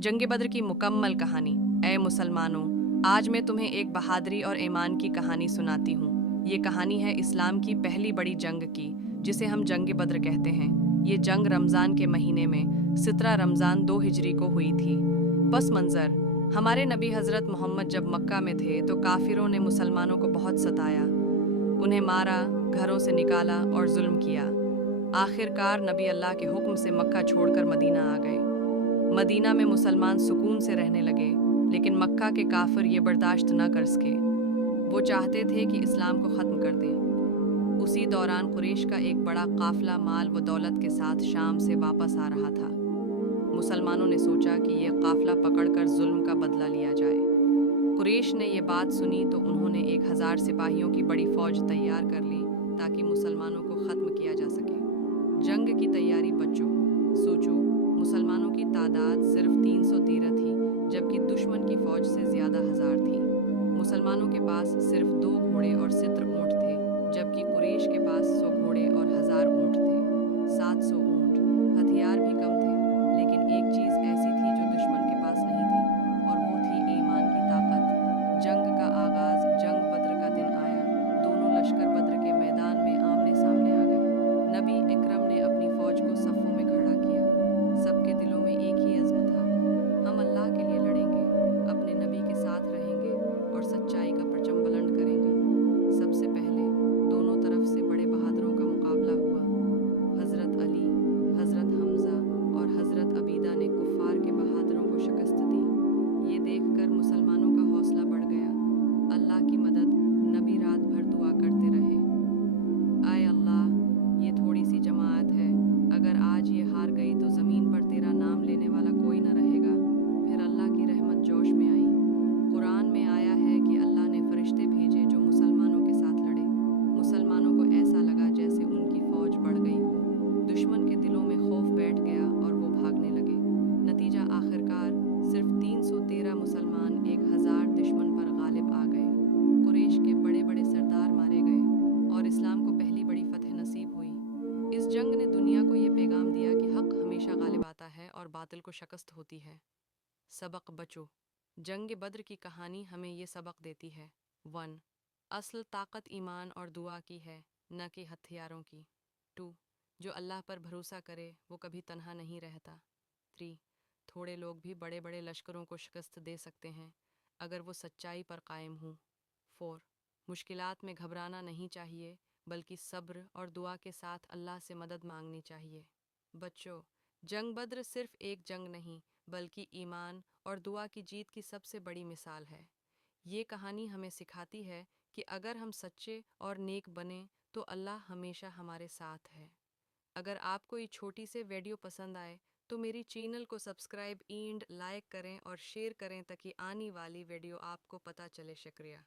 जंग बद्र की मुकम्मल कहानी। ए मुसलमानों, आज मैं तुम्हें एक बहादुरी और ईमान की कहानी सुनाती हूँ। ये कहानी है इस्लाम की पहली बड़ी जंग की, जिसे हम जंग बद्र कहते हैं। ये जंग रमज़ान के महीने में 17 रमज़ान 2 हिजरी को हुई थी। पस मंज़र, हमारे नबी हज़रत मोहम्मद जब मक्का में थे तो काफिरों ने मुसलमानों को बहुत सताया, उन्हें मारा, घरों से निकाला और जुल्म किया। आखिरकार नबी अल्लाह के हुक्म से मक्का छोड़कर मदीना आ गए। मदीना में मुसलमान सुकून से रहने लगे, लेकिन मक्का के काफिर ये बर्दाश्त न कर सके। वो चाहते थे कि इस्लाम को ख़त्म कर दें। उसी दौरान कुरैश का एक बड़ा काफिला माल व दौलत के साथ शाम से वापस आ रहा था। मुसलमानों ने सोचा कि ये काफिला पकड़कर जुल्म का बदला लिया जाए। कुरैश ने ये बात सुनी तो उन्होंने 1000 सिपाहियों की बड़ी फौज तैयार कर ली ताकि मुसलमानों को ख़त्म किया जा सके। जंग की तैयारी। बच्चों, सोचो, मुसलमानों की तादाद सिर्फ 313 थी, जबकि दुश्मन की फौज से ज़्यादा हज़ार थी। मुसलमानों के पास सिर्फ 2 घोड़े और 70 ऊँट थे, जबकि कुरैश के पास 100 घोड़े और 1000 ऊँट थे। 700 ऊँट। हथियार भी कम थे, लेकिन एक चीज़ ऐसी थी जो दुश्मन के पास नहीं थी, और वो थी ईमान की ताकत। जंग का आगाज़। जंग बद्र का दिन आया। दोनों लश्कर बद्र के मैदान में आमने सामने आ गए। नबी इकरम ने अपनी फौज को सफ़ों में खड़ा किया। सबके दिलों में एक ही अज़्म था, हम अल्लाह के लिए लड़ेंगे, अपने नबी के साथ रहेंगे और सच्चाई का परचम बुलंद करेंगे। सबसे पहले दोनों तरफ से बड़े बहादुरों का मुकाबला हुआ। हज़रत अली, हज़रत हमज़ा और हज़रत अबीदा ने कुफ़ार के बहादुरों को शिकस्त दी। ये देखकर मुसलमानों का हौसला बढ़ गया। अल्लाह की मदद। नबी रात भर दुआ करते रहे। आए अल्लाह, ये थोड़ी सी जमात है, अगर आज ये हार गई तो ज़मीन पर तेरा नाम लेने वाला कोई न रहेगा। फिर अल्लाह की रहमत जोश में आई। कुरान में आया है कि अल्लाह ने फरिश्ते भेजे जो मुसलमानों के साथ लड़े। मुसलमानों को ऐसा लगा जैसे उनकी फौज बढ़ गई हो। दुश्मन के दिलों में खौफ बैठ गया और वो भागने लगे। नतीजा आखिरकार सिर्फ 313 मुसलमान 1000 दुश्मन पर गालिब आ गए। कुरैश के बड़े बड़े सरदार मारे गए और इस्लाम को पहली बड़ी फतह नसीब हुई। इस जंग ने दुनिया को ये पैगाम दिया कि हक हमेशा गालिब आता है और बातिल को शिकस्त होती है। सबक। बचो, जंग बद्र की कहानी हमें ये सबक देती है। 1. असल ताकत ईमान और दुआ की है, न कि हथियारों की। 2. जो अल्लाह पर भरोसा करे वो कभी तन्हा नहीं रहता। 3. थोड़े लोग भी बड़े बड़े लश्करों को शिकस्त दे सकते हैं, अगर वो सच्चाई पर कायम हों। 4. मुश्किलात में घबराना नहीं चाहिए, बल्कि सब्र और दुआ के साथ अल्लाह से मदद मांगनी चाहिए। बच्चों, जंग बद्र सिर्फ एक जंग नहीं, बल्कि ईमान और दुआ की जीत की सबसे बड़ी मिसाल है। ये कहानी हमें सिखाती है कि अगर हम सच्चे और नेक बने तो अल्लाह हमेशा हमारे साथ है। अगर आपको ये छोटी से वीडियो पसंद आए तो मेरी चैनल को सब्सक्राइब एंड लाइक करें और शेयर करें ताकि आने वाली वीडियो आपको पता चले। शुक्रिया।